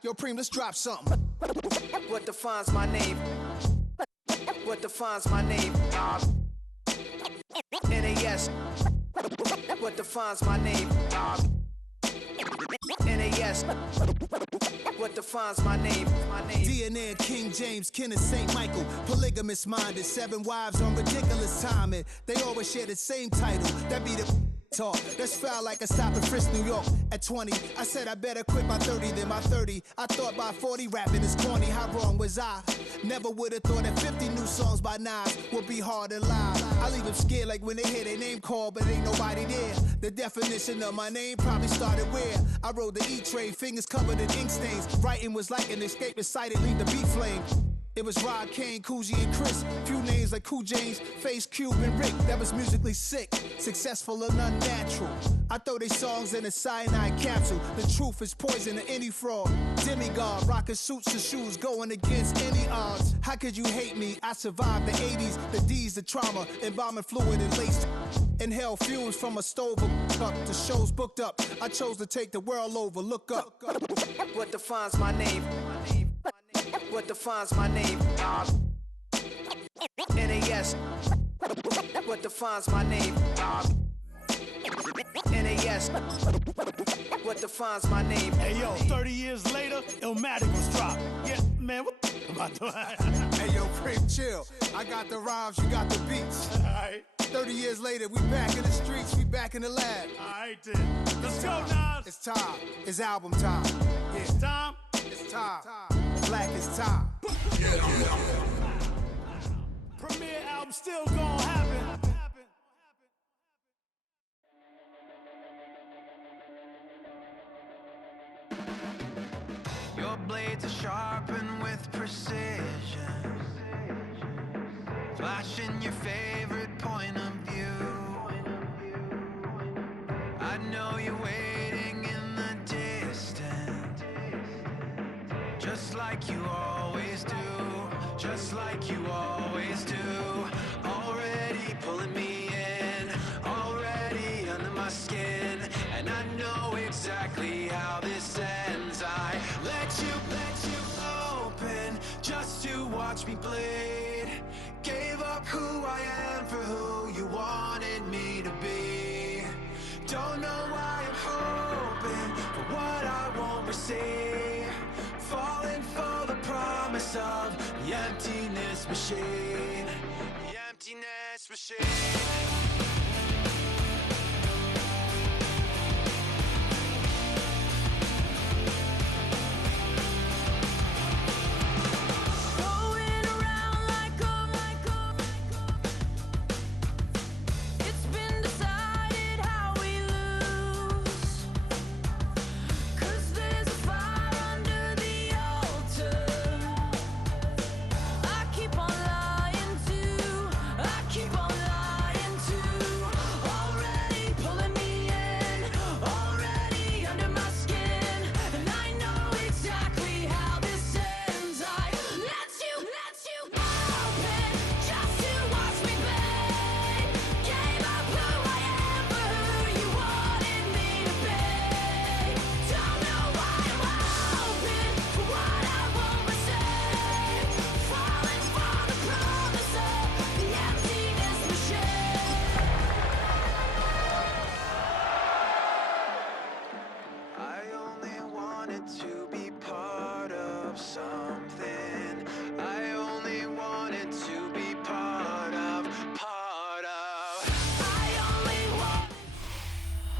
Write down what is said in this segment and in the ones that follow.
Yo, Preem, let's drop something. What defines my name? What defines my name? NAS. What defines my name? NAS. What defines my name? DNA of King James, kin of St. Michael. Polygamous minded, 7 wives on ridiculous timing. They always share the same title. That be the talk. That's foul like a stop in Frisk, New York. At 20, I said I better quit by 30 than my 30. I thought by 40 rapping is corny. How wrong was I? Never would have thought that 50 new songs by Nas would be hard to live. I leave them scared like when they hear their name called, but ain't nobody there. The definition of my name probably started where I rode the E-train, fingers covered in ink stains. Writing was like an escape inside it, leave the beat flame. It was Rod, Kane, Coogee, and Chris. Few names like Cool James, Face, Cube, and Rick. That was musically sick, successful and unnatural. I throw these songs in a cyanide capsule. The truth is poison to any fraud. Demigod, rocking suits and shoes, going against any odds. How could you hate me? I survived the 80s, the D's, the trauma, embalming fluid and laced. Inhale fumes from a stove up. The show's booked up. I chose to take the world over. Look up. What defines my name? What defines my name? NAS. What defines my name? NAS. What defines my name? Hey yo, 30 years later, Illmatic was dropped. Yeah, man, what the am I doing? Hey yo, Preem, chill. I got the rhymes, you got the beats. Alright. 30 years later, we back in the streets, we back in the lab. Alright then. Let's go, Nas. It's time. It's album time. Yeah. It's time. It's time. Black is time. Premiere album still gonna happen. Your blades are sharpened with precision, flashing your favorite point of view. I know you're waiting in the distance, just like you always do, just like you always do. Already pulling me in, already under my skin, and I know exactly how this ends. I let you open just to watch me bleed. Gave up who I am for who you wanted me to be. Don't know why I'm hoping for what I won't receive. Falling for the promise of the emptiness machine. The emptiness machine.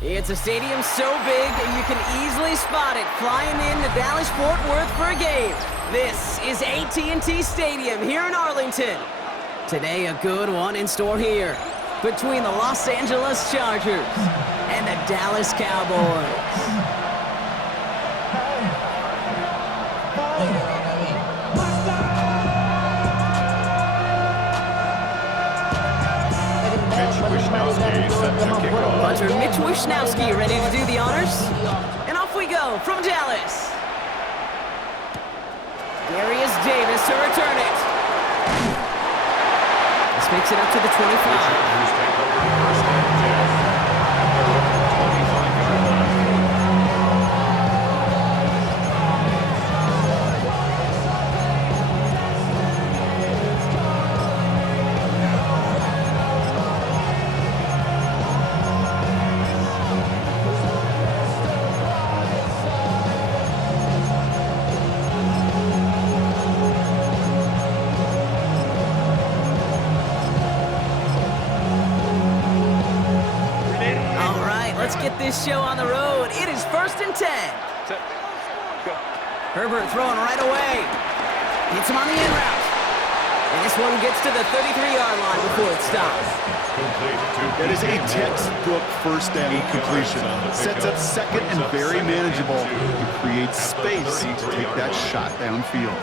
It's a stadium so big you can easily spot it flying in to Dallas-Fort Worth for a game. This is AT&T Stadium here in Arlington. Today, a good one in store here between the Los Angeles Chargers and the Dallas Cowboys. Punter Mitch Wishnowsky ready to do the honors. And off we go from Dallas. Darius Davis to return it. This makes it up to the 25. this show on the road. It is 1st and 10. Herbert throwing right away. Hits him on the in route. And this one gets to the 33-yard line before it stops. That is a textbook first down completion. Sets up second and very manageable. It creates space to take that shot downfield.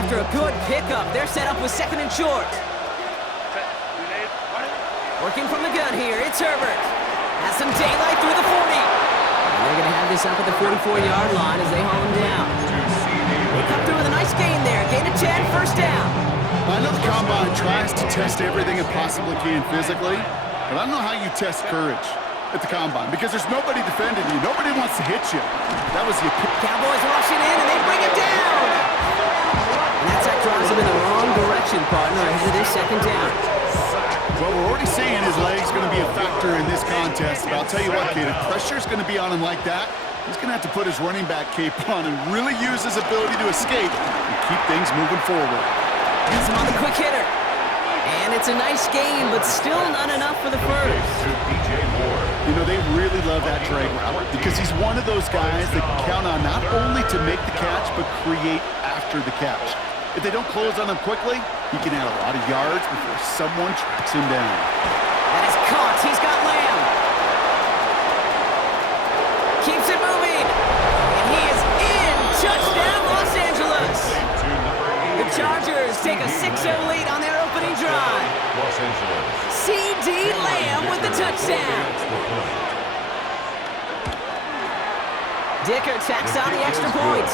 After a good pickup, they're set up with 2nd and short. Working from the gun here, it's Herbert. Has some daylight through the 40. And they're going to have this up at the 44-yard line as they haul him down. They come through with a nice gain there. Gain of 10, first down. I know the Combine tries to test everything it possibly can physically, but I don't know how you test courage at the Combine because there's nobody defending you. Nobody wants to hit you. That was the Cowboys rushing in, and they bring him down. And that sack drives him in the wrong direction, partner, as it is 2nd down. Well, we're already seeing his leg's going to be a factor in this contest, but I'll tell you what, kid, if pressure's going to be on him like that, he's going to have to put his running back cape on and really use his ability to escape and keep things moving forward. Gets him on the quick hitter. And it's a nice gain, but still not enough for the first. You know, they really love that drag route because he's one of those guys that can count on not only to make the catch, but create after the catch. If they don't close on him quickly, he can add a lot of yards before someone tracks him down. That is caught. He's got Lamb. Keeps it moving. And he is in. Touchdown, Los Angeles. The Chargers take a 6-0 lead on their opening drive. C.D. Lamb with the touchdown. Dicker tacks on the extra point.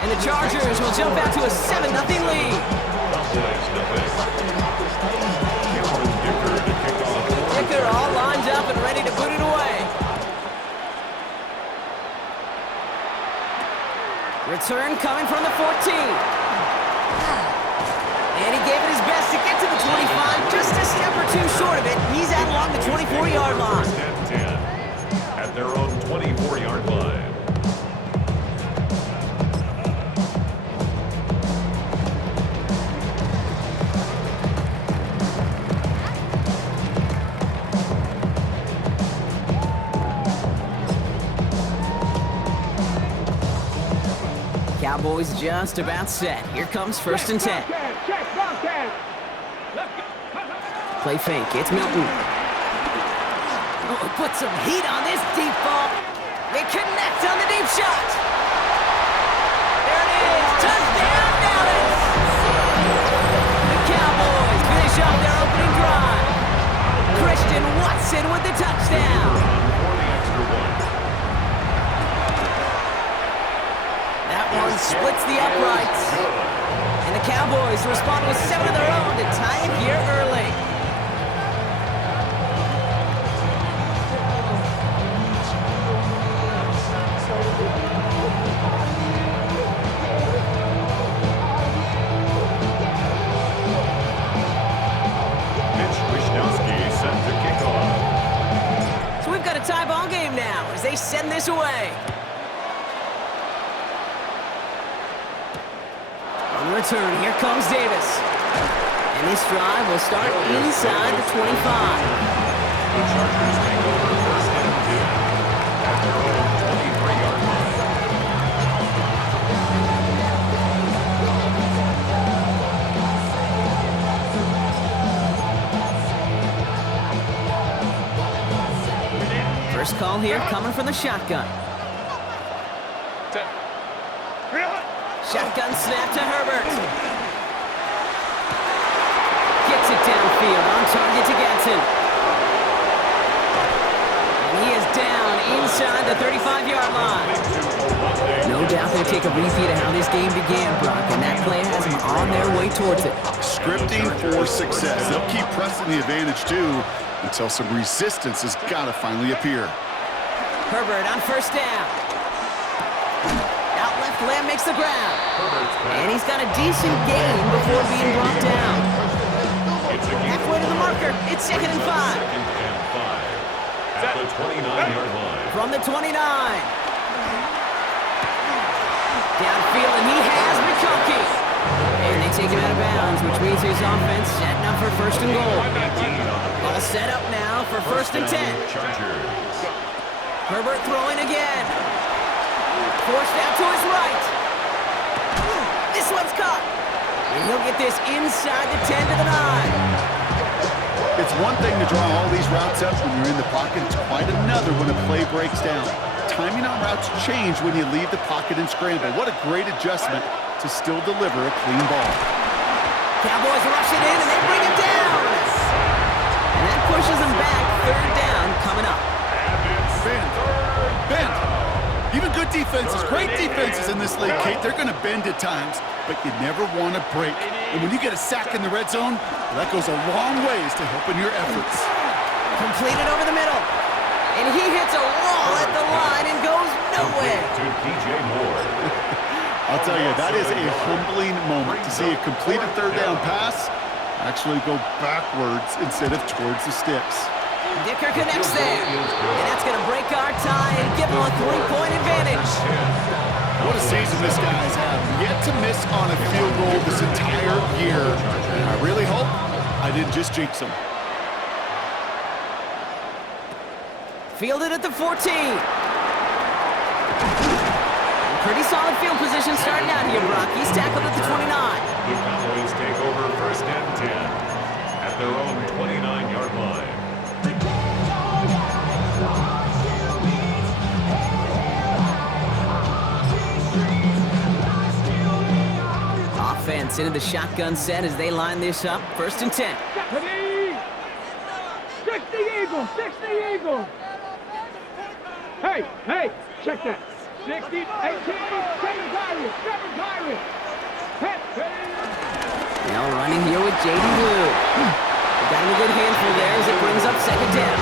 And the Chargers will jump out to a 7-0 lead. Dicker all lined up and ready to put it away. Return coming from the 14. And he gave it his best to get to the 25, just a step or two short of it. He's out along the 24-yard line. At their own 24-yard line. Cowboys just about set. Here comes 1st and 10. Play fake. It's Milton. Oh, put some heat on this deep ball. They connect on the deep shot. There it is. Touchdown, Dallas. The Cowboys finish off their opening drive. Christian Watson with the touchdown. That one splits the uprights. And the Cowboys respond with 7 of their own to tie it here early. So we've got a tie ball game now as they send this away. On return, here comes Davis. And this drive will start inside the 25. The Chargers take over 1st and 10 at their own 23-yard line. First call here coming from the shotgun. Shotgun snap to Herbert. Gets it downfield, on target to Gadsden. And he is down inside the 35-yard line. No doubt they'll take a repeat of how this game began, Brock, and that play has them on their way towards it. Scripting for success. They'll keep pressing the advantage, too, until some resistance has got to finally appear. Herbert on 1st down. Out left, Lamb makes the ground. And he's got a decent gain before being brought down. Halfway to the marker, it's 2nd and 5. At the 29-yard line. From the 29. Downfield, and he has McConkey. And they they take him out of bounds, which means his offense setting up for first and goal. All set up now for first and 10. Herbert throwing again. Forced out to his right. This one's caught. And he'll get this inside the 10 to the 9. It's one thing to draw all these routes up when you're in the pocket. It's quite another when a play breaks down. Timing on routes change when you leave the pocket and scramble. What a great adjustment to still deliver a clean ball. Cowboys rush it in, and they bring him down. And that pushes him back. Third down coming up. Bend. Even good defenses, great defenses in this league, Kate, they're going to bend at times, but you never want to break. And when you get a sack in the red zone, well, that goes a long ways to helping your efforts. Completed over the middle. And he hits a wall at the line and goes nowhere. To DJ Moore. I'll tell you, that is a humbling moment to see a completed third down pass actually go backwards instead of towards the sticks. Dicker connects there. And that's going to break our tie and give him a 3-point advantage. What a season this guy's had. Yet to miss on a field goal this entire year. I really hope I didn't just jinx him. Fielded at the 14. Pretty solid field position starting out here, Brock. He's tackled at the 29. The Cowboys take over first and 10 at their own 29-yard line. Offense into the shotgun set as they line this up. First and 10. 60 Eagles, 60 Eagles. Hey, check that. 60, 18, 7 Pirates, 7 Pirates. Now running here with J.D. Blue. Got him a good handful there as it brings up second down.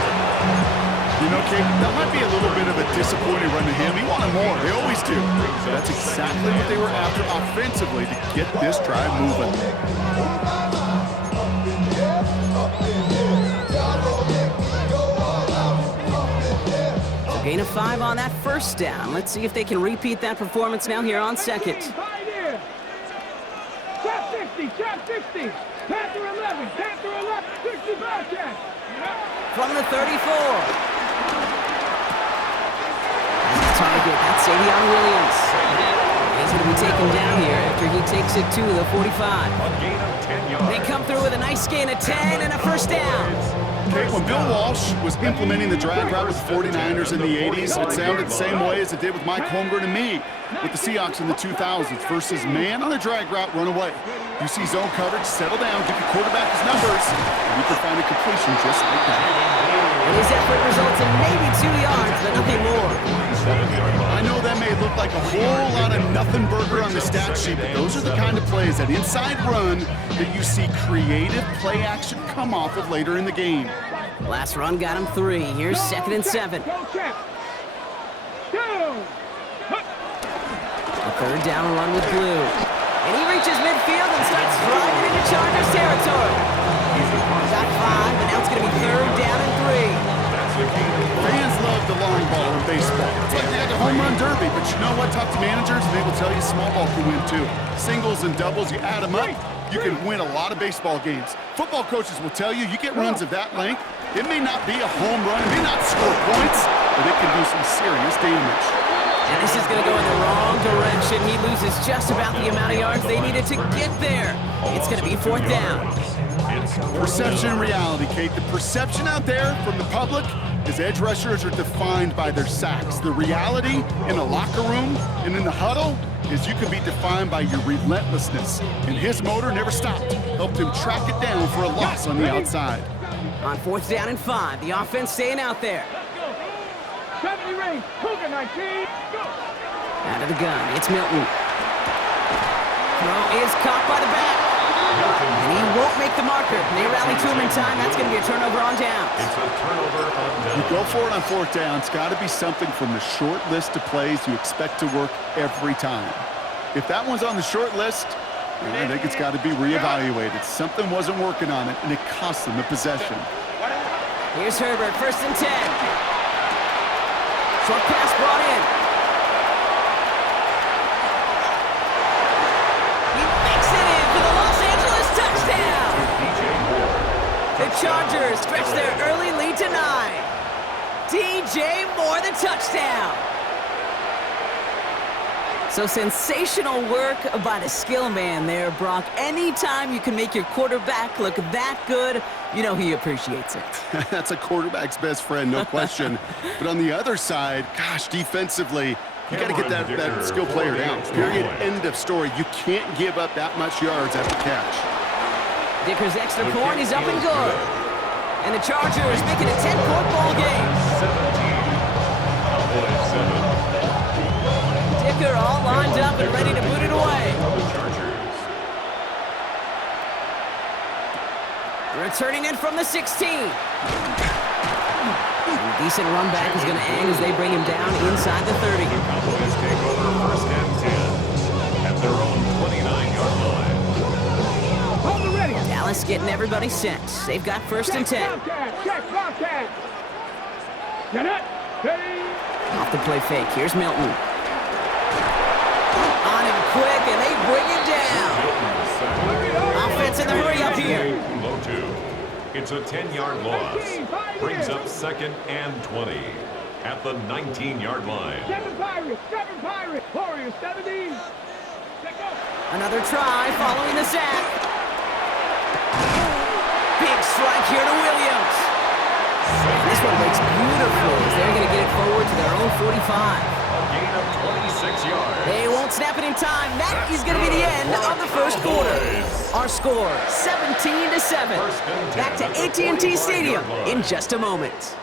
You know, Kate, that might be a little bit of a disappointing run to him. He wanted more. They always do. So that's exactly what they were after offensively to get this drive moving. So gain of 5 on that first down. Let's see if they can repeat that performance now here on second. Trap 60, trap 60. Panther 11, Panther 11, 60 Bearcat. From the 34. Target, that's Savion Williams. He's going to be taken down here after he takes it to the 45. A gain of 10 yards. They come through with a nice gain of 10 and a first down. Okay, when Bill Walsh was implementing the drag route with the 49ers in the 80s, it sounded the same way as it did with Mike Holmgren and me with the Seahawks in the 2000s versus man on a drag route, run away. You see zone coverage, settle down, give your quarterback his numbers, and you can find a completion just like that. And his effort results in maybe 2 yards, but nothing more. I know that may look like a whole lot of nothing burger on the stat sheet, but those are the kind of plays, that inside run, that you see creative play action come off of later in the game. Last run got him 3. Here's second and 7. A third down run with Blue. And he reaches midfield and starts driving into Chargers territory. Got 5, and now it's going to be third down and 3. Fans love the long ball in baseball. It's like they got the home run derby, but you know what? Talk to managers, and they will tell you small ball can win too. Singles and doubles, you add them up, you can win a lot of baseball games. Football coaches will tell you, you get runs of that length, it may not be a home run, it may not score points, but it can do some serious damage. And this is going to go in the wrong direction. He loses just about the amount of yards they needed to get there. It's going to be fourth down. Perception and reality, Kate. The perception out there from the public is edge rushers are defined by their sacks. The reality in a locker room and in the huddle is you can be defined by your relentlessness. And his motor never stopped. Helped him track it down for a loss on the outside. On fourth down and 5, the offense staying out there. 70 range, Cougar 19, go! Out of the gun, it's Milton. Throw is caught by the back. And he won't make the marker. They rally to him in time. That's going to be a turnover on downs. It's a turnover on downs. You go for it on fourth down. It's got to be something from the short list of plays you expect to work every time. If that one's on the short list, I think it's got to be reevaluated. Something wasn't working on it, and it cost them the possession. Here's Herbert, first and 10. Short pass brought in. He makes it in for the line. Chargers stretch their early lead to 9. DJ Moore, the touchdown. So sensational work by the skill man there, Brock. Anytime you can make your quarterback look that good, you know he appreciates it. That's a quarterback's best friend, no question. But on the other side, gosh, defensively, you got to get that skill player down. Period. End of story. You can't give up that much yards after catch. Dicker's extra point is up and good. And the Chargers make it a 10-point ball game. 17. Dicker all lined up and ready to boot it away. Returning it from the 16. A decent run back is going to end as they bring him down inside the 30. Cowboys take over first and 10 at their own 29-yard line. Hold it ready. Dallas getting everybody set. They've got first and 10. Check Bobcat. Get it. Ready. Off the play fake. Here's Milton. On him quick, and they bring him down. Offense in the hurry up here. Low 2. It's a 10-yard loss. Brings up second and 20 at the 19-yard line. 7 Pirates. Warriors 70. Another try following the sack. Big strike here to Williams. And this one breaks beautiful as they're going to get it forward to their own 45. A gain of 26 yards. They won't snap it in time. That is going to be the end of the first quarter. Our score, 17-7. Back to AT&T Stadium in just a moment.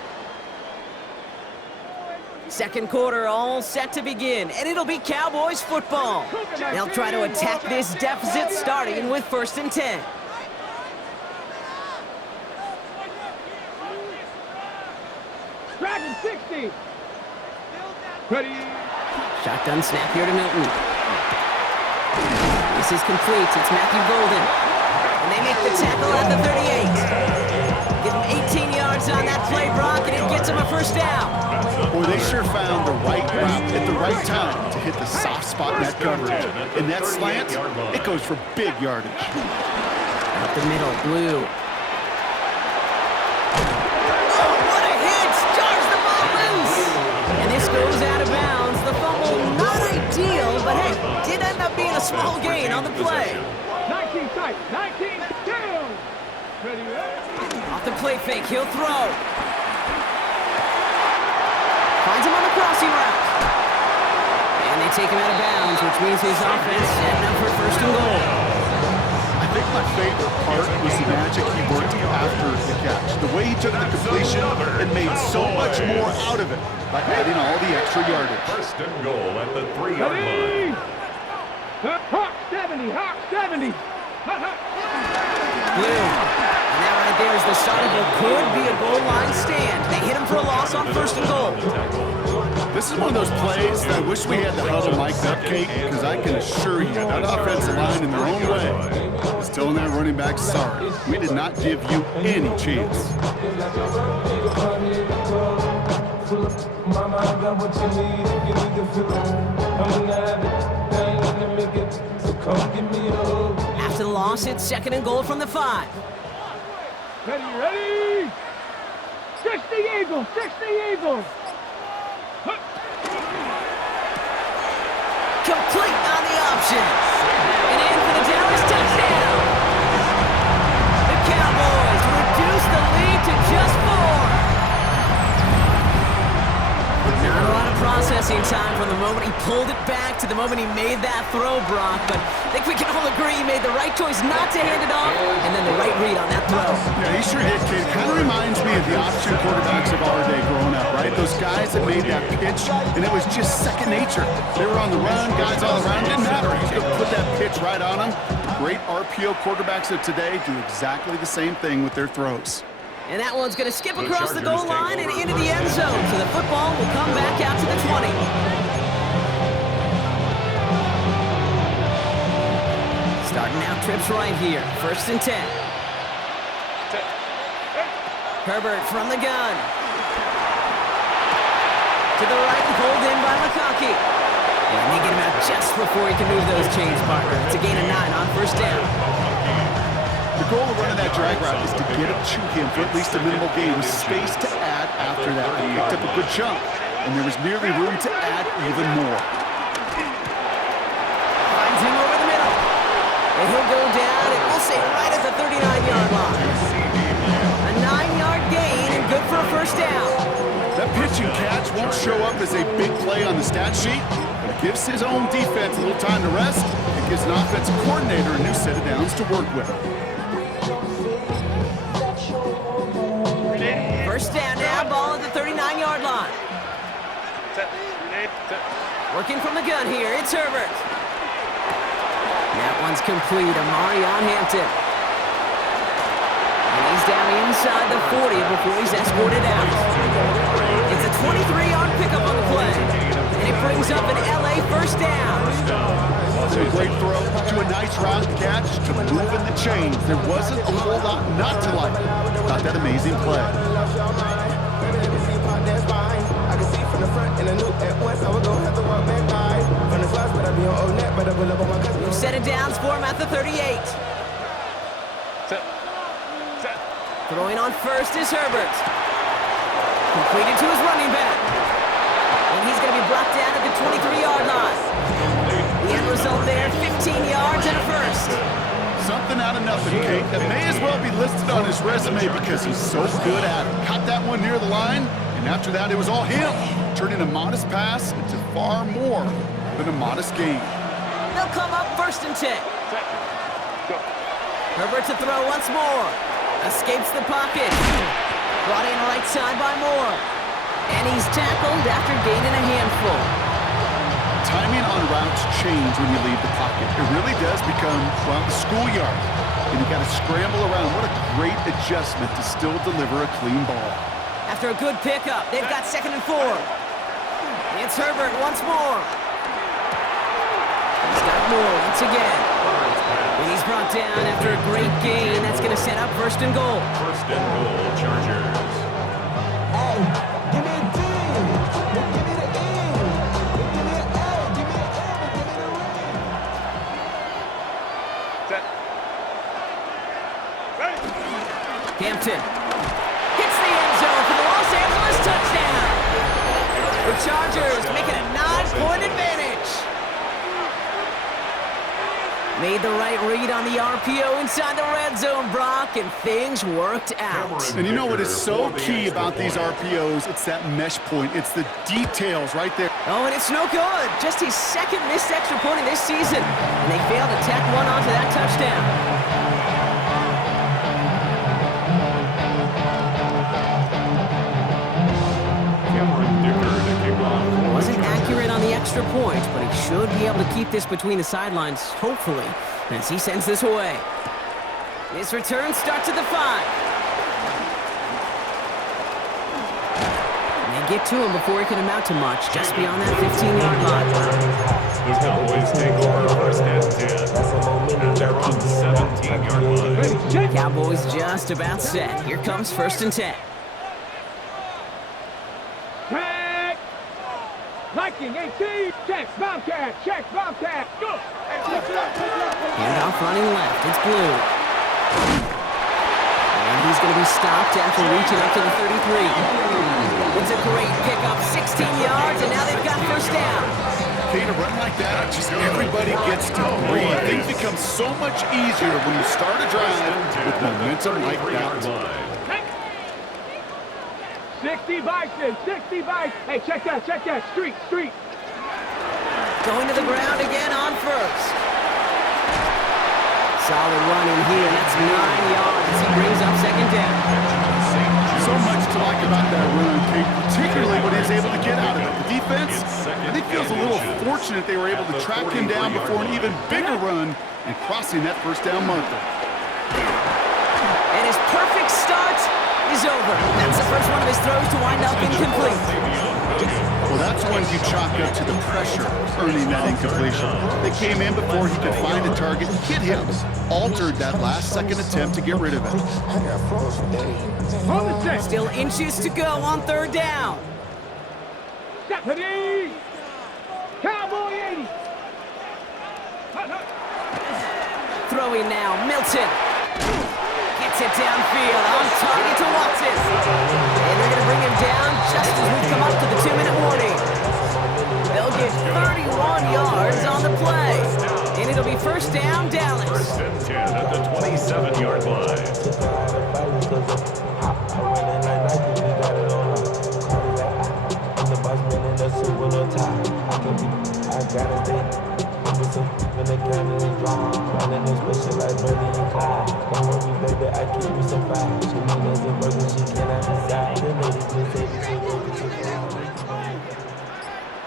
Second quarter all set to begin, and it'll be Cowboys football. They'll try to attack this deficit starting with first and 10. Dragon 60. Ready. Shotgun snap here to Milton. This is complete. It's Matthew Golden. And they make the tackle at the 38. Give him 18 yards on that play, Brock, and it gets him a first down. Boy, they sure found the right route at the right time to hit the soft spot in that coverage. And that slant, it goes for big yardage. Up the middle, Blue. Oh, what a hit! Jars the ball loose! And this goes out of bounds. The fumble, not ideal, but hey, did end up being a small gain on the play. 19 tight. 19 down. Ready. Off the play fake, he'll throw. Finds him on the crossing route. And they take him out of bounds, which means his offense setting up for first and goal. I think my favorite part was the magic he worked after the catch. The way he took the completion and made so much more out of it by adding all the extra yardage. First and goal at the 3-yard Ready. line. Hawk 70. Hawk 70. Blue. And that right there is the start of what could be a goal line stand. They hit him for a loss on first and goal. This is one of those plays that I wish we had the huddle mic'd up, Kate, because I can assure you that offensive line in their own way is telling that running back, sorry, we did not give you any chance. After the loss, it's second and goal from the 5. Ready. 60 Eagles. 60 Eagles. Complete on the option. And in for the Dallas touchdown. The Cowboys reduce the lead to just 4. Not a lot of processing time from the moment he pulled it back to the moment he made that throw, Brock. But I think we can all agree he made the right choice not to hand it off, and then the right read on that throw. Yeah, he sure did, Kate. Kind of reminds me of the option quarterbacks of our day growing up, right? Those guys that made that pitch, and it was just second nature. They were on the run, guys all around, didn't matter. He's going to put that pitch right on them. Great RPO quarterbacks of today do exactly the same thing with their throws. And that one's going to skip across the goal line and into the end zone. So the football will come back out to the 20. Starting out trips right here. First and 10. Herbert from the gun. To the right and pulled in by McConkey. And they get him out just before he can move those chains, partner. It's a gain of 9 on first down. The The goal of running that drag route is to get it to him for at least a minimal gain with space to add after that. He picked up a good chunk, and there was nearly room to add even more. Finds him over the middle. And he'll go down, and we'll say right at the 39-yard line. A 9-yard gain, and good for a first down. That pitch and catch won't show up as a big play on the stat sheet, but it gives his own defense a little time to rest. It gives an offensive coordinator a new set of downs to work with. First down now, ball at the 39-yard line. Working from the gun here, it's Herbert. That one's complete, Amari on Hampton. And he's down inside the 40 before he's escorted out. It's a 23-yard pickup on the play. And it brings up an LA first down. A great throw to a nice route catch to move in the chains. There wasn't a whole lot not to like about that amazing play. We've set it downs for him at the 38. Throwing on first is Herbert. Completed to his running back. And he's going to be brought down at the 23-yard line. The end result there, 15 yards and a first. Something out of nothing, Kate. That may as well be listed on his resume because he's so good at it. Caught that one near the line, and after that it was all him, turning a modest pass into far more than a modest gain. They'll come up first and 10. Herbert to throw once more. Escapes the pocket. Brought in right side by Moore. And he's tackled after gaining a handful. Timing on routes change when you leave the pocket. It really does become, well, the schoolyard. And you got to scramble around. What a great adjustment to still deliver a clean ball. After a good pickup, they've got 2nd and 4. It's Herbert once more. He's got Moore once again. And he's brought down after a great gain. That's going to set up 1st and goal. 1st and goal, Chargers. Hampton hits the end zone for the Los Angeles touchdown. The Chargers make it a 9-point advantage. Made the right read on the RPO inside the red zone, Brock, and things worked out. And you know what is so key about these RPOs? It's that mesh point. It's the details right there. Oh, and it's no good. Just his 2nd missed extra point in this season. And they failed to tack one onto that touchdown. Wasn't accurate on the extra point, but he should be able to keep this between the sidelines, hopefully, as he sends this away. His return starts at the 5. And they get to him before he can amount to much, just beyond that 15-yard line. The Cowboys take over 1st and 10. And they're on the 17-yard line. Cowboys just about set. Here comes 1st and 10. Tag! Viking 18, check, Bobcat, check, Bobcat, go! Handoff running left, it's Blue. And he's going to be stopped after reaching up to the 33. It's a great pickup, 16 yards, and now they've got 1st down. Okay, to run like that, just everybody gets to breathe. Things become so much easier when you start a drive with momentum like that. 60 Bison, 60 Bison. Hey, check that, street. Going to the ground again on 1st. Solid run in here, that's 9 yards. He brings up 2nd down. So much to like about that run, Kate, particularly when he's able to get out of it. The defense, I think, feels a little fortunate they were able to track him down before an even bigger run and crossing that 1st down marker. And his perfect start is over. That's the first one of his throws to wind up incomplete. Well, that's when you chalk up to the pressure earning that incompletion. They came in before he could find a target, hit him, altered that last-second attempt to get rid of it. Still inches to go on 3rd down. Stephanie! Cowboy 80! Throwing now, Milton. Gets it downfield, on target to Watson. And they're going to bring him down just as we've come up to the 2-minute warning. They'll get 31 yards on the play. And it'll be first down, Dallas. First and 10 at the 27-yard line.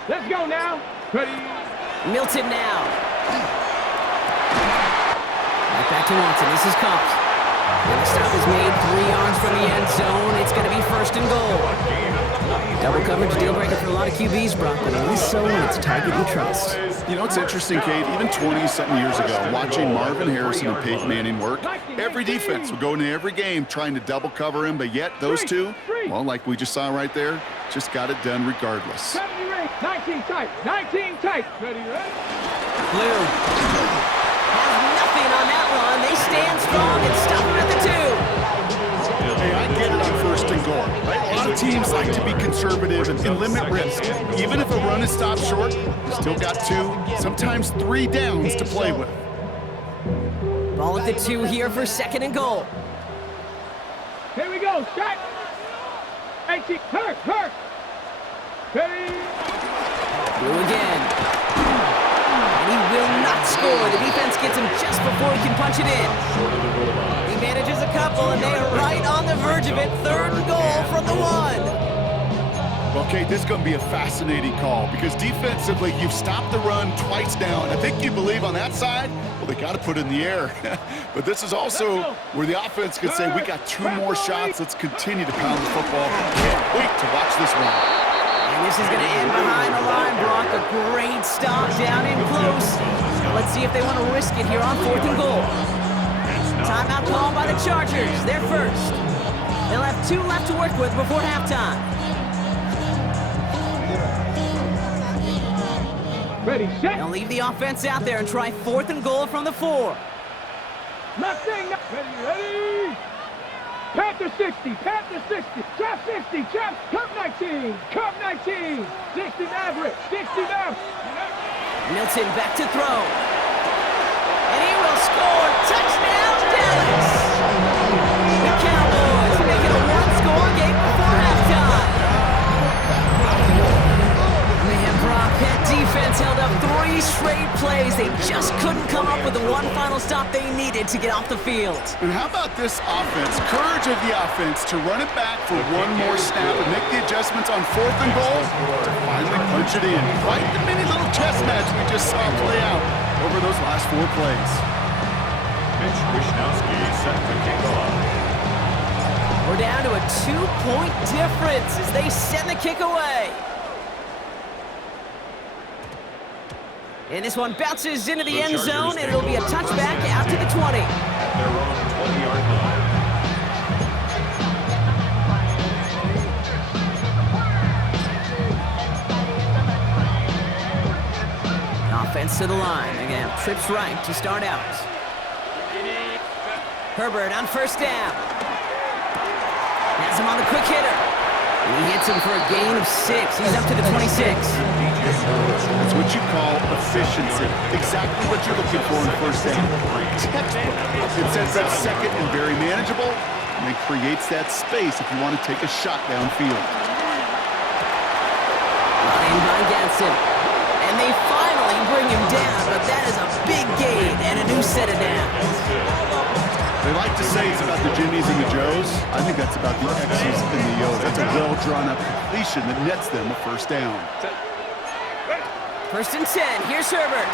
Let's go now. Ready. Milton now. Right back to Watson. This is Combs. And the stop is made 3 yards from the end zone. It's going to be first and goal. Double coverage deal breaker for a lot of QBs, Brock, but only so when it's a target you trust. You know, it's interesting, Kate, even 20-something years ago, watching Marvin Harrison and Peyton Manning work, every defense would go into every game trying to double cover him, but yet those two, well, like we just saw right there, just got it done regardless. 19 tight. 19 tight. Ready, ready. Blue has nothing on that one. They stand strong and stop him at the 2. Hey, I get it on first and goal, right? A lot of teams like to be conservative and limit risk. Even if a run is stopped short, you still got 2, sometimes 3 downs to play with. Ball at the 2 here for second and goal. Here we go. Shot. 18. Hurt. Ready. Blue again. And he will not score. The defense gets him just before he can punch it in. He manages a couple, and they are right on the verge of it. Third and goal from the 1. Okay, this is going to be a fascinating call because defensively, you've stopped the run twice now. And I think you believe on that side, well, they got to put it in the air. But this is also where the offense could say, we got 2 more shots. Let's continue to pound the football. Can't wait to watch this one. And this is going to end behind the line, Brock. A great stop down in close. Let's see if they want to risk it here on 4th and goal. Timeout called by the Chargers. They're first. They'll have 2 left to work with before halftime. Ready, set. They'll leave the offense out there and try 4th and goal from the 4. Nothing. Ready. Panther 60, Panther 60, Trap 60, Trap, Cup 19, Cup 19, 60 Maverick, 60 Maverick. Milton back to throw. And he will score. Touchdown, Dallas. The Cowboys make it a 1-score game before halftime. Man, Brock, that defense held up 3 straight plays. They just couldn't come up with the one final stop they needed to get off the field. And how about this offense? Courage of the offense to run it back for 1 more snap and make the adjustments on 4th and goal to finally punch it in. Quite the mini little chess match we just saw play out over those last 4 plays. Mitch Wishnowski set to kick off. We're down to a 2-point difference as they send the kick away. And this one bounces into the end zone, and it'll be a touchback out to the 20. At their own 20-yard line. Offense to the line. Again, trips right to start out. Herbert on first down. Has him on the quick hitter. And he hits him for a gain of 6. He's up to the 26. That's what you call efficiency. Exactly what you're looking for in first down. Textbook. It sets up second and very manageable, and it creates that space if you want to take a shot downfield. Line by Gadsden. And they finally bring him down, but that is a big gain and a new set of downs. They like to say it's about the Jimmies and the Joes. I think that's about the X's and the O's. That's a well-drawn-up completion that nets them a first down. First and 10. Here's Herbert.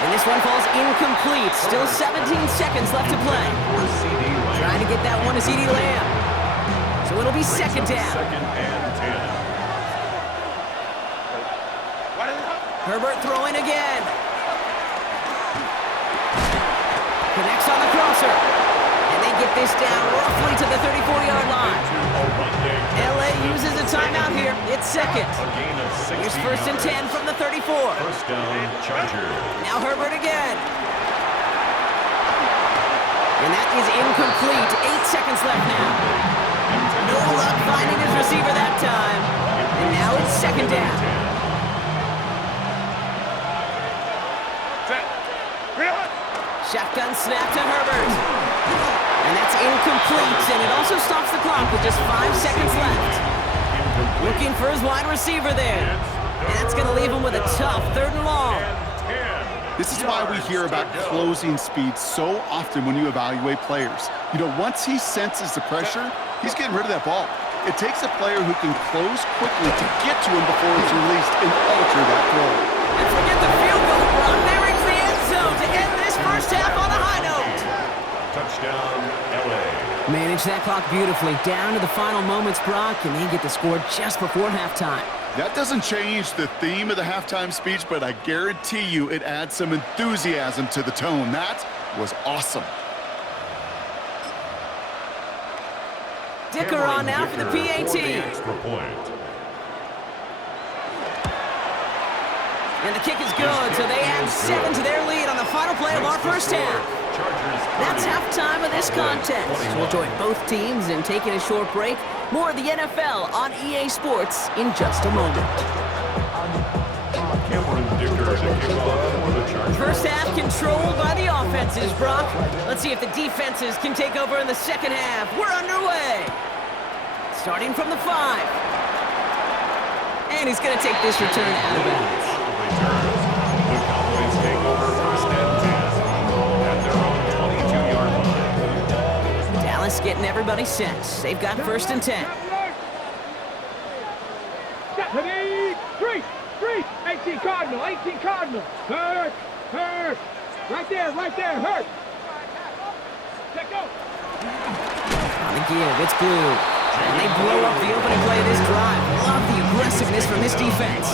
And this one falls incomplete. Still 17 seconds left to play. Trying to get that one to CeeDee Lamb. So it'll be second down. Second and 10. Herbert throwing again. Connects on the crosser. And they get this down roughly to the 34-yard line. LA uses a timeout here. It's second. A gain of 60 Here's first and 10 from the 34. First down, Chargers. Now Herbert again. And that is incomplete. 8 seconds left now. No luck finding his receiver that time. And now it's second down. Shotgun snap to Herbert. And that's incomplete, and it also stops the clock with just 5 seconds left. Looking for his wide receiver there. And that's going to leave him with a tough 3rd and long. This is why we hear about closing speed so often when you evaluate players. You know, once he senses the pressure, he's getting rid of that ball. It takes a player who can close quickly to get to him before it's released and alter that throw. And forget the field goal, Brock. There in the end zone to end this first half on a high note. Touchdown, LA. Manage that clock beautifully. Down to the final moments, Brock, and they get the score just before halftime. That doesn't change the theme of the halftime speech, but I guarantee you it adds some enthusiasm to the tone. That was awesome. Dicker on now for the PAT. Extra point. And the kick is good, so they add 7 to their lead on the final play of our first half. That's halftime of this contest. We'll join both teams in taking a short break. More of the NFL on EA Sports in just a moment. First half controlled by the offenses, Brock. Let's see if the defenses can take over in the second half. We're underway. Starting from the 5. And he's going to take this return out of bounds. The Cowboys take over first and 10 at their own 22-yard line. Dallas getting everybody set. They've got first and 10. 3. 18 Cardinal. Hurt. Right there, hurt. Let go. On the give, it's Blue. And they blow up the opening play of this drive. Love the aggressiveness from this defense.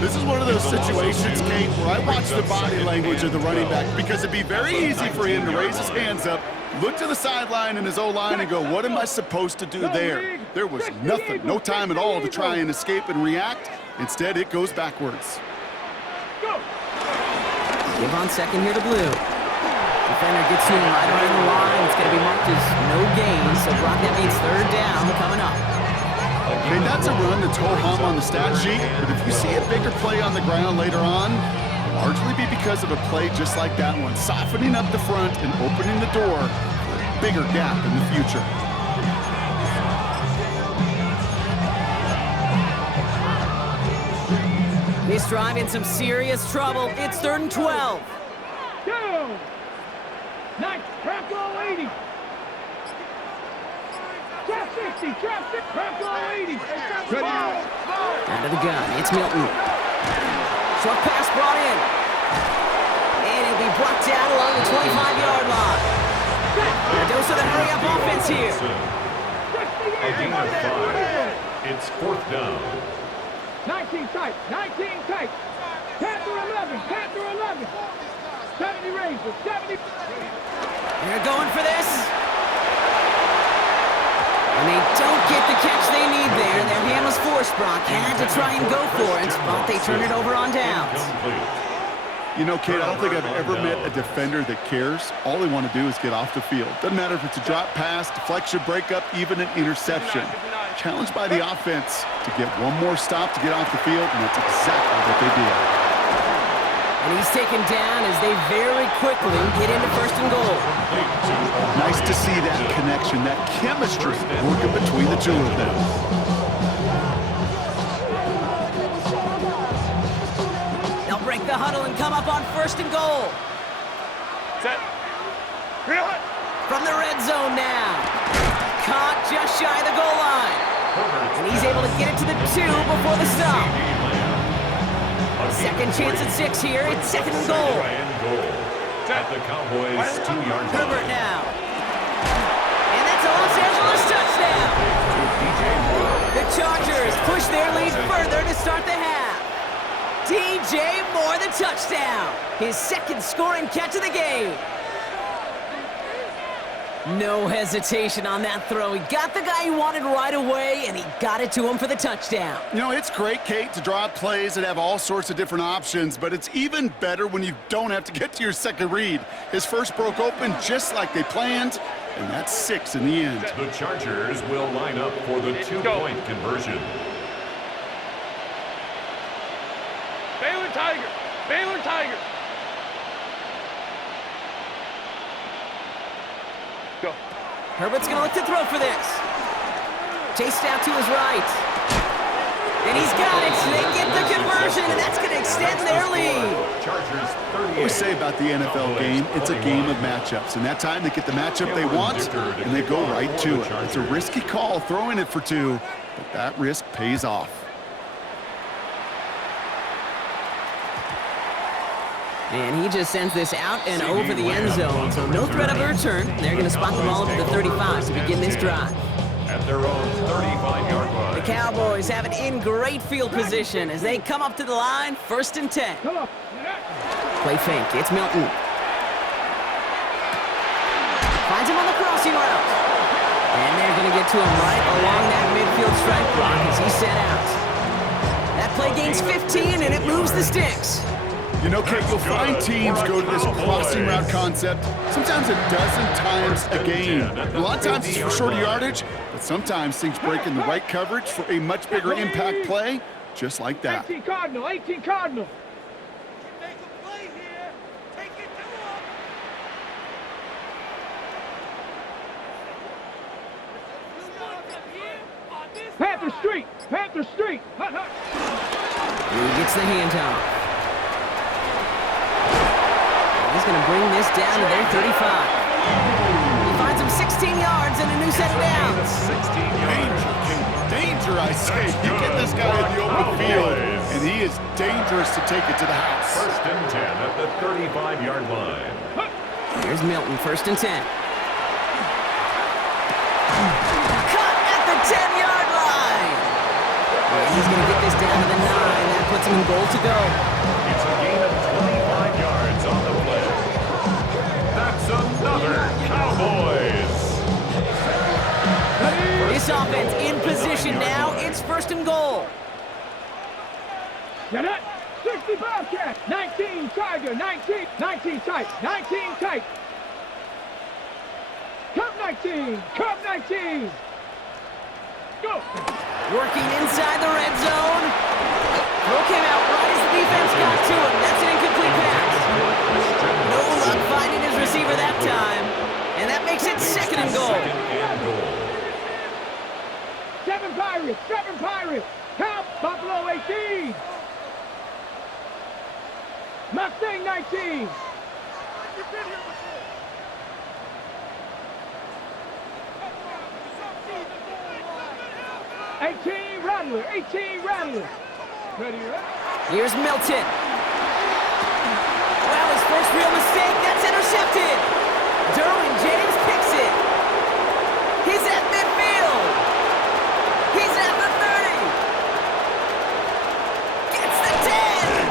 This is one of those situations, Kate, where I watch the body language of the running back because it'd be very easy for him to raise his hands up, look to the sideline in his O-line and go, what am I supposed to do there? There was nothing, no time at all to try and escape and react. Instead, it goes backwards. Give on second here to Blue. Defender gets to him right around the line. It's going to be marked as no gain, so Brock, that means 3rd down coming up. Okay, that's a run that's ho-hum on the stat sheet, but if you see a bigger play on the ground later on, it'll largely be because of a play just like that one, softening up the front and opening the door for a bigger gap in the future. This drive in some serious trouble. It's 3rd and 12. Down. Nice. Trap goal 80. Trap 60. Trap goal 80. Out of the gun. It's Milton. Short pass brought in. And it'll be brought down along the 25-yard line. A dose of the hurry-up offense here. A gain of 5. It's 4th down. 19 tight. Panther 11. 70 Rangers. 70. They're going for this. And they don't get the catch they need there. Their hand was forced, Brock. Had to try and go for it, but they turn it over on downs. You know, Kate, I don't think I've ever met a defender that cares. All they want to do is get off the field. Doesn't matter if it's a drop pass, deflection, breakup, even an interception. Challenged by the offense to get one more stop to get off the field, and that's exactly what they did. And he's taken down as they very quickly get into 1st and goal. Nice to see that connection, that chemistry working between the two of them. They'll break the huddle and come up on 1st and goal. Set. From the red zone now. Caught just shy of the goal line. And he's able to get it to the 2 before the stop. Second chance at 6 here. It's 2nd and goal. At the Cowboys' 2-yard line. Herbert now. And that's a Los Angeles touchdown. The Chargers push their lead further to start the half. DJ Moore, the touchdown. His 2nd scoring catch of the game. No hesitation on that throw. He got the guy he wanted right away, and he got it to him for the touchdown. You know, it's great, Kate, to draw up plays that have all sorts of different options, but it's even better when you don't have to get to your second read. His first broke open just like they planned, and that's 6 in the end. The Chargers will line up for the two-point conversion. Baylor Tiger! Baylor Tiger! Go. Herbert's going to look to throw for this. Chased out to his right. And he's got it. So they get the conversion, and that's going to extend their lead. Chargers 38. We say about the NFL game, it's a game of matchups. And that time they get the matchup they want, and they go right to it. It's a risky call throwing it for 2, but that risk pays off. And he just sends this out and over the end zone. So no threat of a return. They're going to spot the ball up to the 35 to begin this drive. At their own 35-yard line. The Cowboys have it in great field position as they come up to the line, 1st and 10. Play fake. It's Milton. Finds him on the crossing route. And they're going to get to him right along that midfield strike block as he's set out. That play gains 15, and it moves the sticks. You know, Kate, you'll find teams go to this crossing route concept sometimes a dozen times a game. A lot of times it's for shorter yardage, but sometimes things break in the right coverage for a much bigger impact play, just like that. 18 Cardinal, 18 Cardinal. Panther Street, Panther Street. He gets the handoff. He's going to bring this down to their 35. He finds him 16 yards and a new set of downs. 16 yards. Danger, I say. You get this guy in the open field, and he is dangerous to take it to the house. 1st and 10 at the 35-yard line. Here's Milton, 1st and 10. Cut at the 10-yard line. And he's going to get this down to the 9. That puts him in goal to go. It's a gain of 25 yards on the play. That's another Cowboys. This offense in position now. It's 1st and goal. Get it. 60 Bobcat. 19 Tiger. 19. 19 tight. 19 tight. Come 19. Come 19. Go. Working inside the red zone. Throw came out right as the defense got to him. That's an incomplete pass. No luck finding his receiver that time. And that makes it 2nd and goal. 7 Pirates. 7 Pirates. Count. Buffalo 18. Mustang 19. Rattler, 18 Rattler. Ready, Here's Milton. Well, his first real mistake, that's intercepted. Derwin James picks it. He's at midfield. He's at the 30. Gets the 10.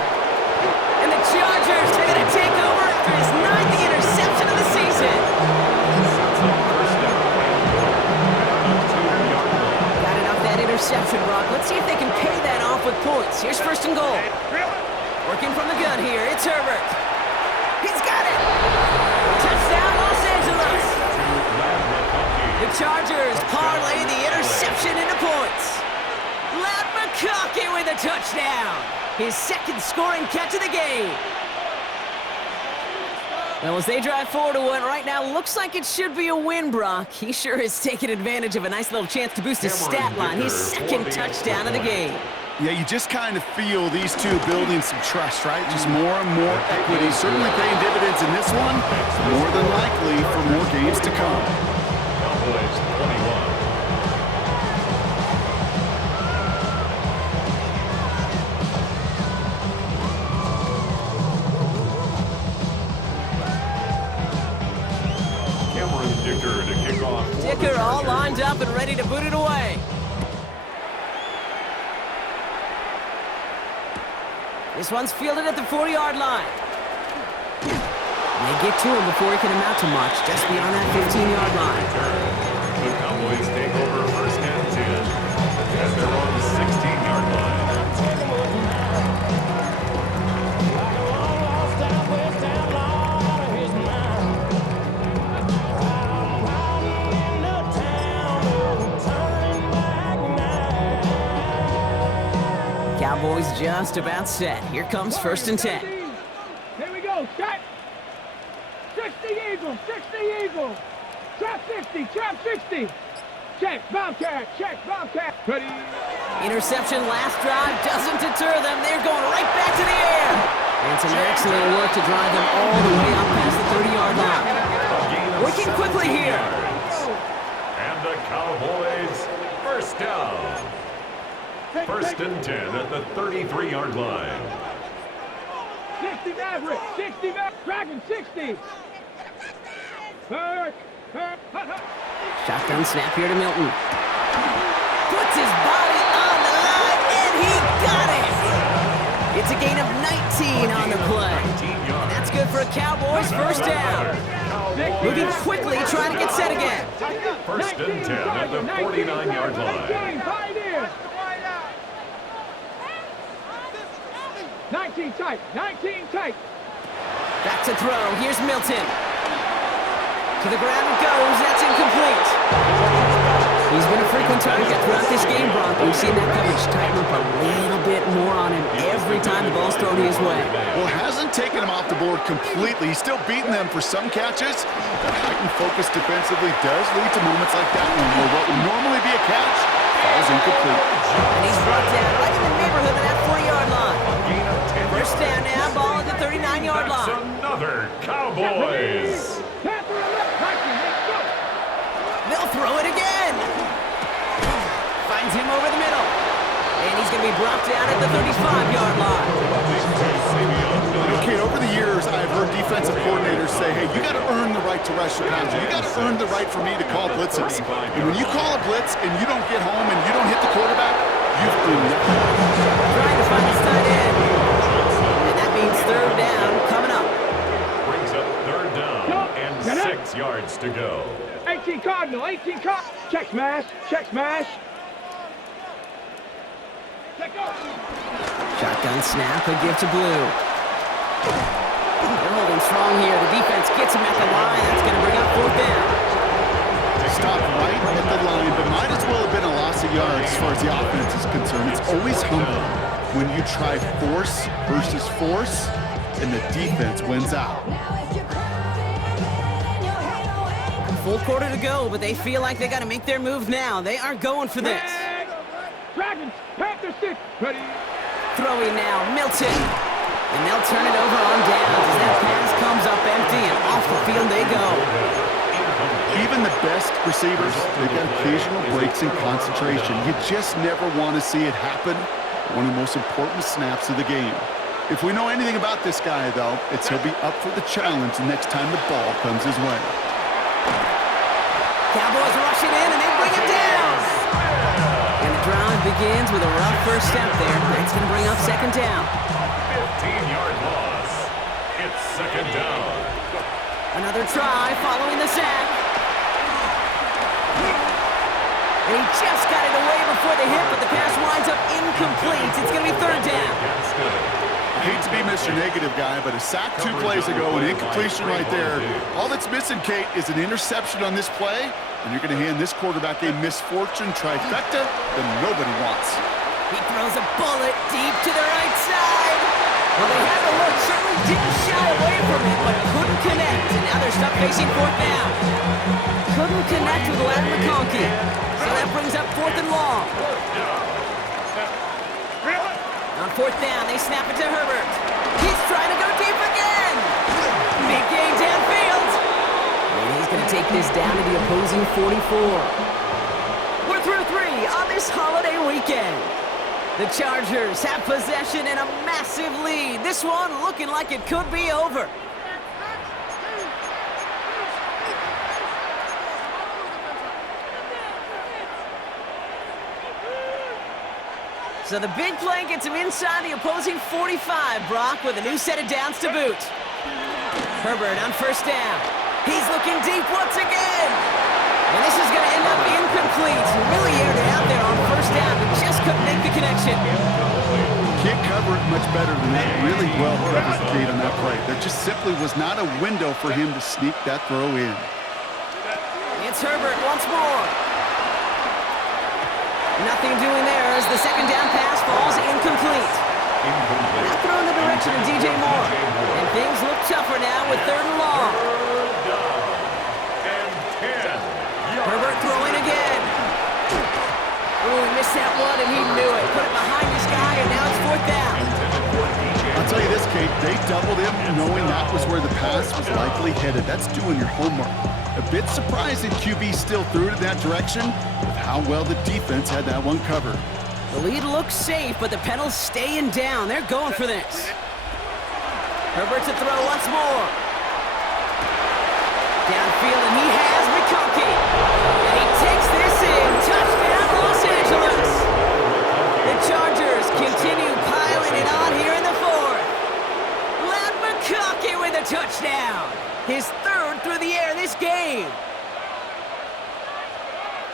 And the Chargers are going to take over after his 9th interception of the season. Interception, Brock. Let's see if they can pay that off with points. Here's 1st and goal. Working from the gun here. It's Herbert. He's got it. Touchdown, Los Angeles. The Chargers parlay the interception into points. Lad McConkey with a touchdown. His 2nd scoring catch of the game. Well, as they drive forward to what right now looks like it should be a win, Brock. He sure has taken advantage of a nice little chance to boost his stat line. His 2nd touchdown of the game. Yeah, you just kind of feel these two building some trust, right? Just more and more equity. Certainly paying dividends in this one. More than likely for more games to come. Cowboys 21. Dicker all lined up and ready to boot it away. This one's fielded at the 40-yard line. They get to him before he can amount to much, just beyond that 15-yard line. The Cowboys take over first and 10 at their own 16-yard line. Cowboys just about set. Here comes first and 10. Here we go, set. 60 Eagles, 60 Eagles. Trap 60, trap 60. Check, Bobcat, check, Bobcat. Ready. Interception last drive doesn't deter them. They're going right back to the air. And some excellent work to drive them all the way up past the 30-yard line. Working quickly here. And the Cowboys first down. First and 10 at the 33-yard line. 60 Maverick, 60 Maverick, Dragon 60. Shotgun snap here to Milton. Puts his body on the line, and he got it! It's a gain of 19 on the play. That's good for a Cowboys first down. Moving quickly, trying to get set again. First and 10 at the 49-yard line. 19 tight, 19 tight. Back to throw, here's Milton. To the ground it goes, that's incomplete. He's been a frequent target throughout this game, Brock. We've seen that coverage tighten up a little bit more on him every time the ball's thrown his way. Well, it hasn't taken him off the board completely. He's still beating them for some catches. That heightened focus defensively does lead to moments like that one, where what would normally be a catch falls incomplete. And he's brought down right in the neighborhood of that 40-yard line. First down now, ball at the 39-yard line. That's another Cowboys. They'll throw it again. Finds him over the middle. And he's going to be brought down at the 35-yard line. Okay, over the years, I've heard defensive coordinators say, hey, you got to earn the right to rush the passer. You got to earn the right for me to call blitzes. And when you call a blitz and you don't get home and you don't hit the quarterback, you've done nothing. Trying to find his tight end. And that means third down coming up. Brings up third down and 6 yards to go. 18 Cardinal, 18 Cardinal. Check smash, check smash. Shotgun snap, a give to Blue. They're holding strong here. The defense gets him at the line. That's going to bring up fourth down. Stop right at the line, but might as well have been a loss of yards as far as the offense is concerned. It's always humbling when you try force versus force, and the defense wins out. Full quarter to go, but they feel like they got to make their move now. They are going for this. Dragons, Panther 6, ready. Throwing now, Milton. And they'll turn it over on downs as that pass comes up empty, and off the field they go. Even the best receivers, they've got occasional breaks in concentration. You just never want to see it happen. One of the most important snaps of the game. If we know anything about this guy, though, it's he'll be up for the challenge the next time the ball comes his way. Cowboys rushing in, and they bring it down. And the drive begins with a rough first step there. That's going to bring up second down. 15-yard loss. It's second down. Another try following the sack. And he just got it away before the hit, but the pass winds up incomplete. It's going to be third down. I hate to be Mr. Negative guy, but a sack 2 plays ago, an incompletion right there. All that's missing, Kate, is an interception on this play, and you're going to hand this quarterback a misfortune trifecta that nobody wants. He throws a bullet deep to the right side. Well, they had the look, certainly didn't shy away from it, but couldn't connect, and now they're stuck facing fourth down. Couldn't connect with Ladd McConkey, so that brings up fourth and long. On fourth down, they snap it to Herbert. He's trying to go deep again. Big gain downfield. And he's going to take this down to the opposing 44. We're through 3 on this holiday weekend. The Chargers have possession and a massive lead. This one looking like it could be over. So the big play gets him inside the opposing 45, Brock, with a new set of downs to boot. Herbert on first down. He's looking deep once again. And this is going to end up incomplete. He really aired it out there on first down, but just couldn't make the connection. Can't cover it much better than that. Really well covered, Kate, on that play. There just simply was not a window for him to sneak that throw in. It's Herbert once more. Nothing doing there as the second down pass falls incomplete. Now throw in the direction of DJ Moore. And things look tougher now with third and long. Herbert throwing again. Ooh, he missed that one and he knew it. Put it behind his guy and now it's fourth down. I'll tell you this, Kate, they doubled him knowing that was where the pass was likely headed. That's doing your homework. A bit surprising QB still threw it in that direction with how well the defense had that one covered. The lead looks safe, but the pedal's staying down. They're going for this. Herbert to throw once more. Downfield, and he has McConkey. And he takes this in. Touchdown, Los Angeles. The Chargers continue piling it on here in the fourth. Led McConkey with a touchdown. His third through the air this game.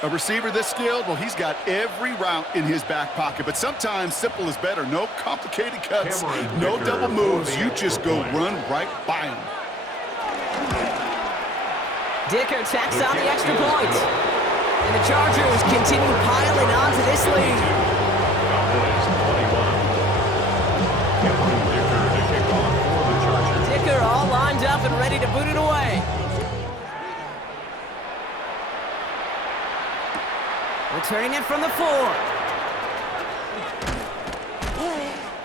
A receiver this skilled, well, he's got every route in his back pocket, but sometimes simple is better. No complicated cuts, no double moves. You just go run right by him. Dicker tacks on the extra point. And the Chargers continue piling on to this lead. Dicker all lined up and ready to boot it away. Returning it from the 4.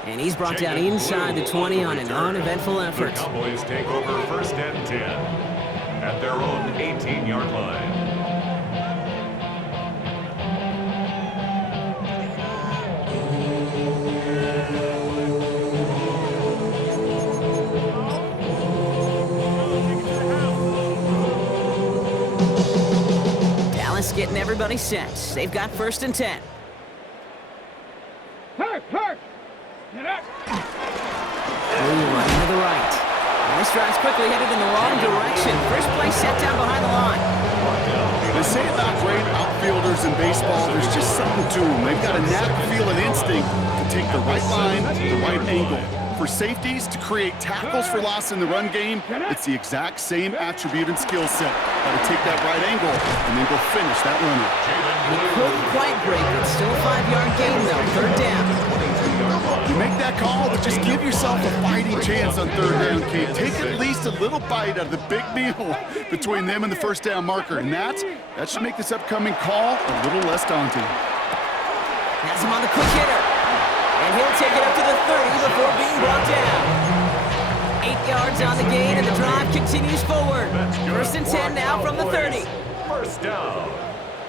And he's brought down inside the 20 on an uneventful effort. The Cowboys take over first and 10 at their own 18-yard line. Getting everybody set. They've got first and 10. Hurt! Get up! Ooh, running to the right. And this drive's quickly headed in the wrong direction. First play set down behind the line. They say about great outfielders in baseball, there's just something to them. They've got a knack, feel, and instinct to take the right line, the right angle. For safeties to create tackles for loss in the run game, it's the exact same attribute and skill set. Got to take that right angle and then go finish that runner. He couldn't quite break it. Still a 5-yard gain, though. Third down. You make that call, but just give yourself a fighting chance on third down, Kate. Take at least a little bite out of the big meal between them and the first down marker. And that should make this upcoming call a little less daunting. Has him on the quick hitter. And he'll take it up to the 30 before being brought down. 8 yards on the gain, and the drive continues forward. First and 10 now from the 30. First down.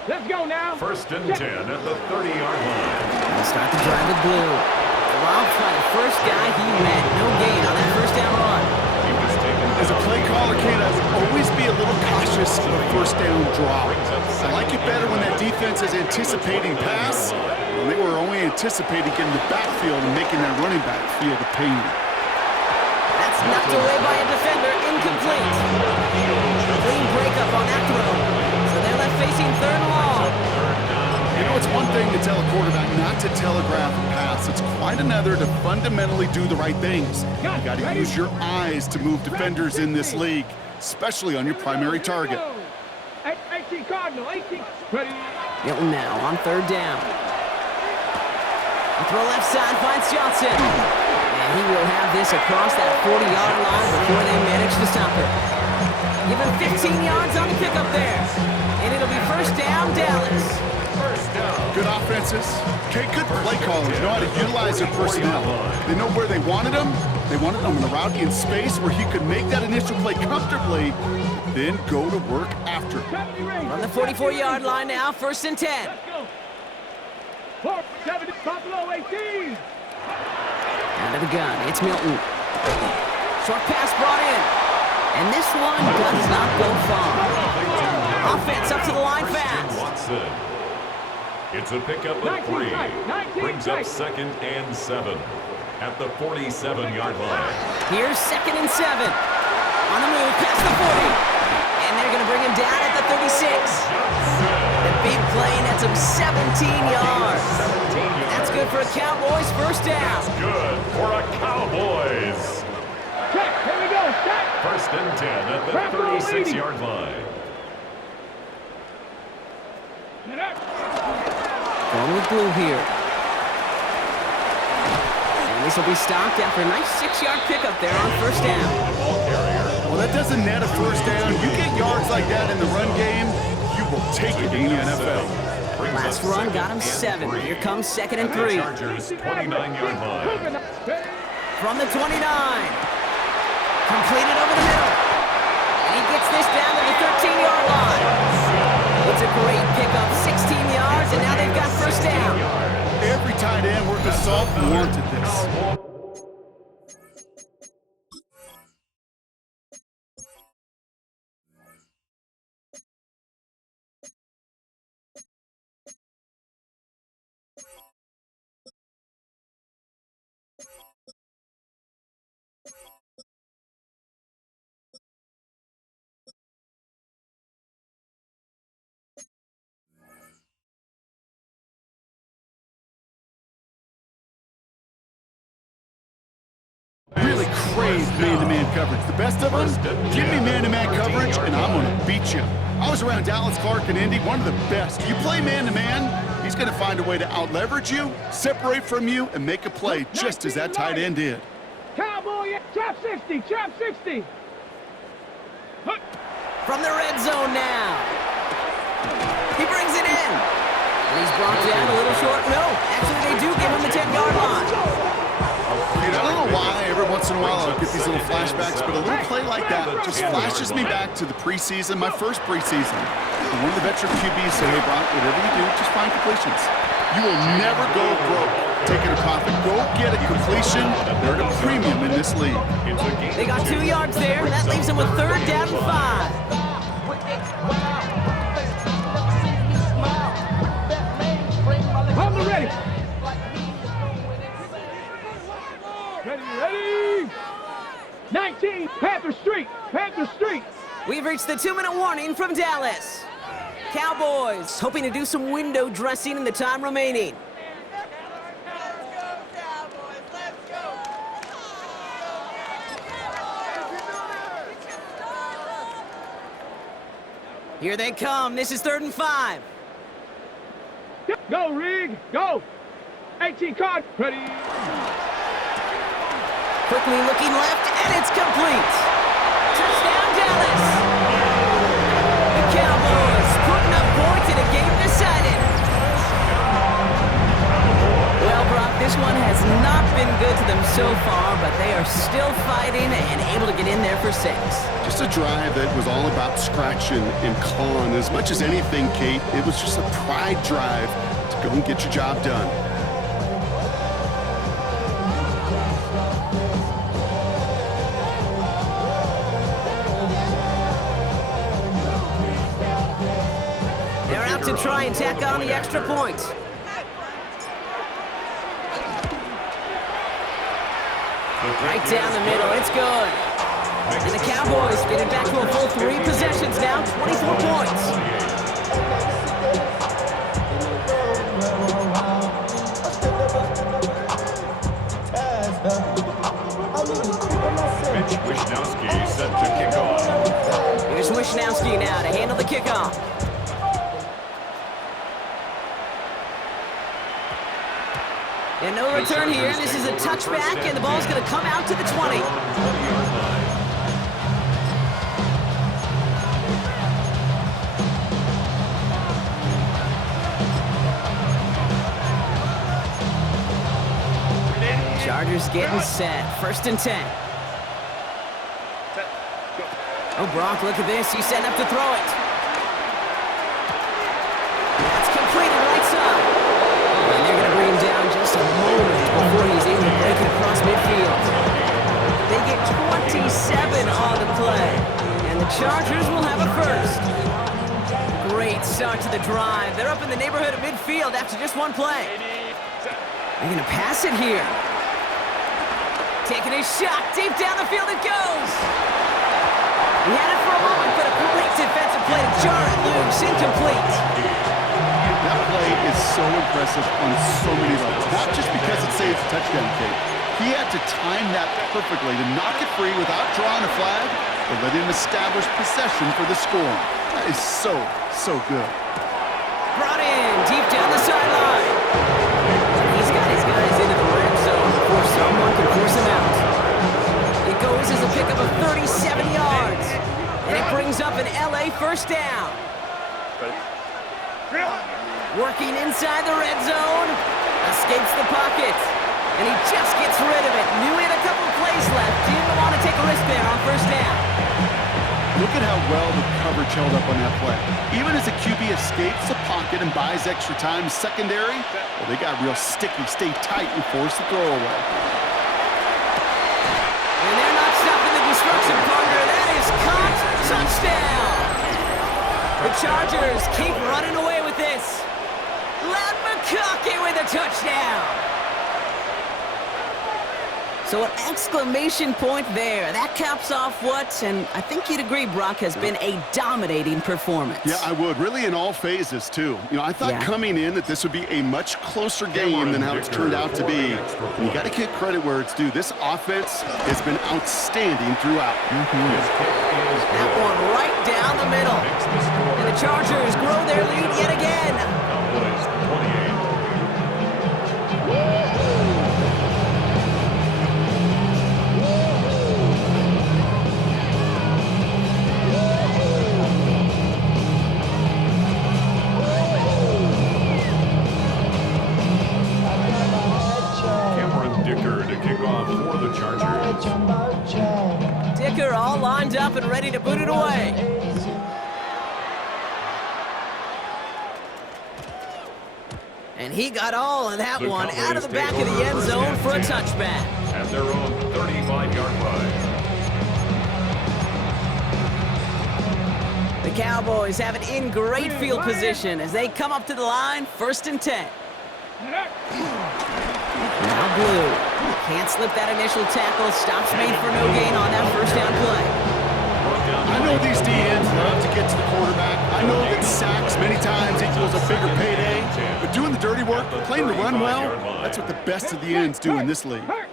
Let's go now. First and 10 at the 30-yard line. We'll start the drive with Blue. Wildfire, first guy he met. No gain on that first down run. As a play caller, Kate, I would always be a little cautious of a first down drop. I like it better when that defense is anticipating pass, and they were only anticipating getting the backfield and making that running back feel the pain. That's knocked away by a defender, incomplete. Clean breakup on that throw. So they're left facing third and long. You know, it's one thing to tell a quarterback not to telegraph a pass. It's quite another to fundamentally do the right things. You got to use your eyes to move defenders in this league, especially on your primary target. 18 Cardinal, 18. Ready. Milton now on third down. The throw left side finds Johnson. And he will have this across that 40-yard line before they manage to stop it. Give him 15 yards on the pickup there. And it'll be first down, Dallas. Good offenses. Okay, good play callers know how to utilize their personnel. They know where they wanted them. They wanted them in a route in space where he could make that initial play comfortably, then go to work after. From the 44-yard line now, first and 10. Let's go. 4-7, Buffalo 18. Out of the gun, it's Milton. Short pass brought in. And this one does not go far. Offense up to the line fast. Watson. It's a pickup of 3. Brings up second and 7 at the 47-yard line. Here's second and 7. On the move, past the 40. And they're going to bring him down at the 36. The big play nets him 17 yards. That's good for a Cowboys first down. That's good for a Cowboys. Check, here we go, check. First and 10 at the 36-yard line. Going with blue here. And this will be stopped after a nice 6-yard pickup there on first down. Well, that doesn't net a first down. You get yards like that in the run game, you will take it in the NFL. Last run got him 7. Here comes 2nd and 3. Chargers 29-yard line. From the 29. Completed over the middle. And he gets this down to the 13-yard line. It's a great pickup, 16 yards, and now they've got first down. Every tight end worth of salt wanted this. Really crave man-to-man coverage. The best of them, give me man-to-man coverage, and I'm going to beat you. I was around Dallas, Clark, and Indy, one of the best. You play man-to-man, he's going to find a way to out-leverage you, separate from you, and make a play just as that tight end did. Cowboy, trap 60, trap 60. From the red zone now. He brings it in. And he's brought down a little short. No, actually they do give him the 10-yard line. Dude, I don't know why every once in a while I'll get these little flashbacks, but a little play like that just flashes me back to the preseason, my first preseason. And one of the veteran QBs said, hey, Brock, whatever you do, just find completions. You will never go broke taking a profit. Go get a completion. They're at a premium in this league. They got 2 yards there, and that leaves them with 3rd down and 5. I'm ready. Ready. 19, Panther Street, Panther Street. We've reached the 2-minute warning from Dallas. Cowboys hoping to do some window dressing in the time remaining. Here they come. This is 3rd and 5. Go, Rig, go. 18 card, ready. Quickly looking left, and it's complete. Touchdown, Dallas. The Cowboys putting up points in a game decided. Well, Brock, this one has not been good to them so far, but they are still fighting and able to get in there for 6. Just a drive that was all about scratching and clawing. As much as anything, Kate, it was just a pride drive to go and get your job done. They're out to try and tack on the extra point. Right down the middle, it's good. And the Cowboys getting back to a full 3 possessions now, 24 points. Mitch Wishnowski set to kick off. Here's Wishnowski now to handle the kickoff. And no return here. This is a touchback, and the ball's going to come out to the 20. Chargers getting set. 1st and 10. Oh, Brock, look at this. He's setting up to throw it. That's completed right side. And they're going to bring him down just a moment before he's able to break it across midfield. They get 27 on the play. And the Chargers will have a first. Great start to the drive. They're up in the neighborhood of midfield after just 1 play. They're going to pass it here. Taking a shot. Deep down the field it goes. He had it for a moment, but a great defensive play to jar it loose. Incomplete. That play is so impressive on so many levels. Not just because it saves a touchdown, Kate. He had to time that perfectly to knock it free without drawing a flag, but let him establish possession for the score. That is so good. Brought in deep down the sideline. He's got his guys into the red zone before someone can force him out. It goes as a pickup of 37 yards, and it brings up an LA first down. Working inside the red zone, escapes the pocket, and he just gets rid of it. Knew he had a couple of plays left. Didn't want to take a risk there on first down. Look at how well the coverage held up on that play. Even as a QB escapes the pocket and buys extra time secondary, well, they got real sticky, stay tight, and force the throw away. And they're not stopping the destruction partner. That is caught. Touchdown. The Chargers keep running away with this. Lad McConkey with a touchdown. So an exclamation point there. That caps off what, and I think you'd agree, Brock, has been a dominating performance. Yeah, I would. Really in all phases, too. You know, I thought coming in that this would be a much closer game than how it's turned out to be. And you got to give credit where it's due. This offense has been outstanding throughout. That one right down the middle. And the Chargers grow their lead yet again. Dicker all lined up and ready to boot it away. And he got all of that one out of the back of the end zone for a touchback. At their own 35-yard line. The Cowboys have it in great field position as they come up to the line, 1st and 10. Now Blue. Can't slip that initial tackle. Stops made for no gain on that first down play. I know these DNs love to get to the quarterback. I know that sacks many times equals a bigger payday. But doing the dirty work, playing the run well, that's what the best of the ends do in this league. Now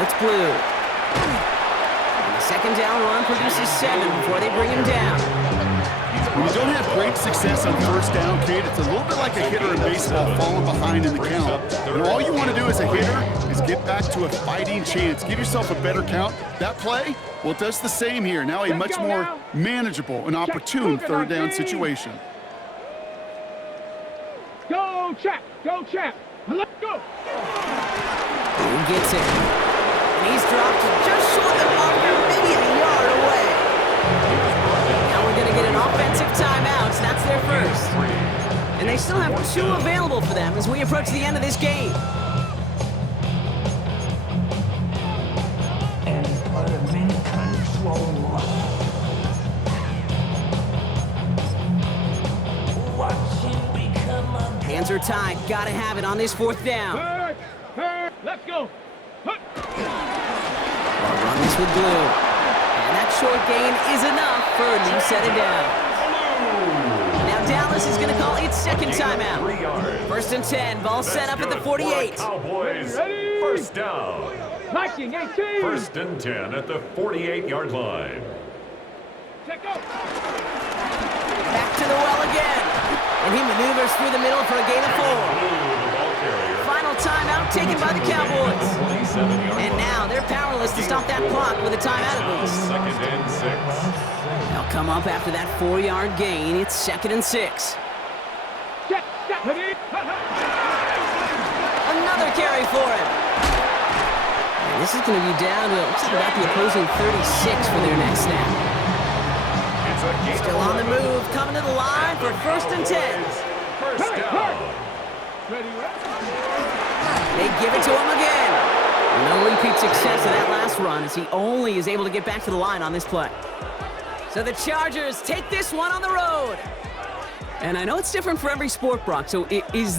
it's Blue. And the second down run produces 7 before they bring him down. When you don't have great success on first down, Kate, it's a little bit like a hitter in baseball falling behind in the count. You know, all you want to do as a hitter is get back to a fighting chance. Give yourself a better count. That play, well, it does the same here. Now a much more manageable and opportune third down situation. Go, Chap! Go, Chap! Let's go! Who gets it? And he's dropped just short of the marker, maybe a yard away. Now we're going to get an offensive timeout. That's their first. And they still have 2 available for them as we approach the end of this game. Hands are tied. Got to have it on this 4th down. Let's go. Run this with Blue. And that short gain is enough for a new set of downs. Now Dallas is going to call its second timeout. 1st and 10. Ball set up at the 48. Cowboys, first down. 19, 18. 1st and 10 at the 48-yard line. Back to the well again. And he maneuvers through the middle for a gain of 4. Final timeout taken by the Cowboys. And now they're powerless to stop that clock with a timeout at least. 2nd and 6. They'll come up after that 4-yard gain. It's 2nd and 6. Another carry for him. And this is going to be down to looks like about the opposing 36 for their next snap. Still on the move, coming to the line for 1st and 10. First down. They give it to him again. No repeat success of that last run as he only is able to get back to the line on this play. So the Chargers take this one on the road. And I know it's different for every sport, Brock, so is